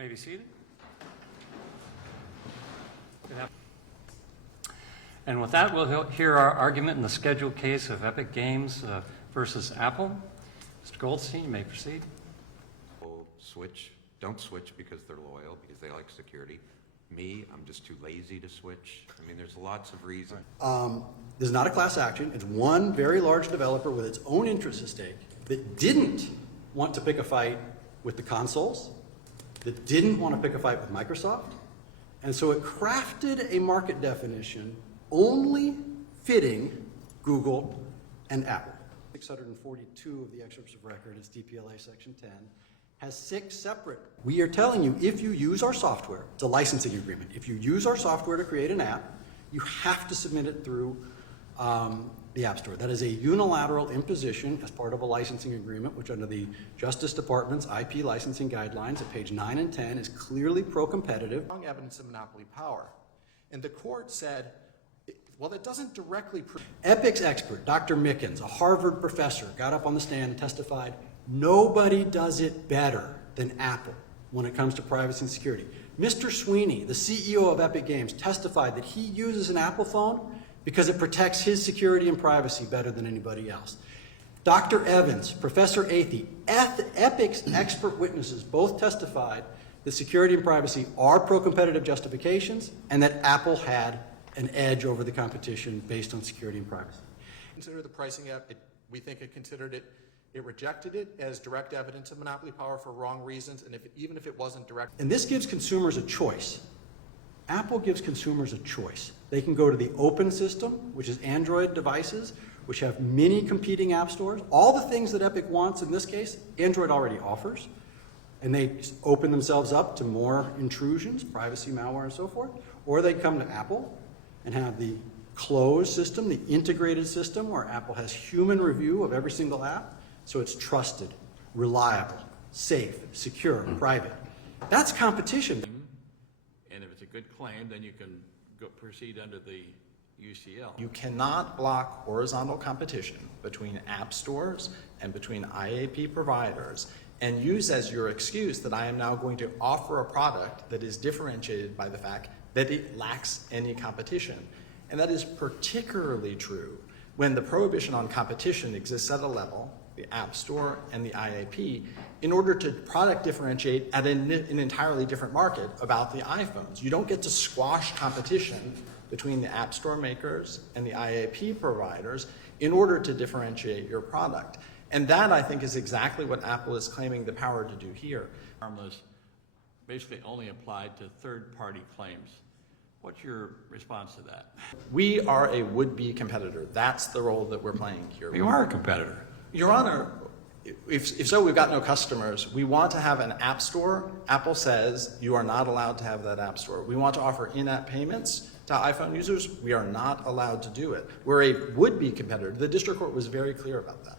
May be seated. And with that, we'll hear our argument in the scheduled case of Epic Games versus Apple. Mr. Goldstein, you may proceed. Don't switch because they're loyal, because they like security. Me, I'm just too lazy to switch. I mean, there's lots of reasons. This is not a class action. It's one very large developer with its own interests at stake that didn't want to pick a fight with the consoles, that didn't want to pick a fight with Microsoft, and so it crafted a market definition only fitting Google and Apple. 642 of the excerpts of record, it's DPLA section 10, has 6 separate. We are telling you, if you use our software, it's a licensing agreement. If you use our software to create an app, you have to submit it through the App Store. That is a unilateral imposition as part of a licensing agreement, which under the Justice Department's IP licensing guidelines at page 9 and 10 is clearly pro-competitive. Strong evidence of monopoly power. And the court said, well, it doesn't directly prove. Epic's expert, Dr. Mickens, a Harvard professor, got up on the stand and testified, nobody does it better than Apple when it comes to privacy and security. Mr. Sweeney, the CEO of Epic Games, testified that he uses an Apple phone because it protects his security and privacy better than anybody else. Dr. Evans, Professor Athey, Epic's expert witnesses both testified that security and privacy are pro-competitive justifications and that Apple had an edge over the competition based on security and privacy. Consider the pricing app. We think it considered it. It rejected it as direct evidence of monopoly power for wrong reasons, and even if it wasn't direct. And this gives consumers a choice. Apple gives consumers a choice. They can go to the open system, which is Android devices, which have many competing app stores. All the things that Epic wants in this case, Android already offers. And they open themselves up to more intrusions, privacy, malware, and so forth. Or they come to Apple and have the closed system, the integrated system, where Apple has human review of every single app. So it's trusted, reliable, safe, secure, private. That's competition. And if it's a good claim, then you can proceed under the UCL. You cannot block horizontal competition between app stores and between IAP providers and use as your excuse that I am now going to offer a product that is differentiated by the fact that it lacks any competition. And that is particularly true when the prohibition on competition exists at a level, the App Store and the IAP, in order to product differentiate at an entirely different market about the iPhones. You don't get to squash competition between the App Store makers and the IAP providers in order to differentiate your product. And that, I think, is exactly what Apple is claiming the power to do here. Harmless basically only applied to third-party claims. What's your response to that? We are a would-be competitor. That's the role that we're playing here. You are a competitor. Your Honor, if so, we've got no customers. We want to have an app store. Apple says you are not allowed to have that app store. We want to offer in-app payments to iPhone users. We are not allowed to do it. We're a would-be competitor. The district court was very clear about that.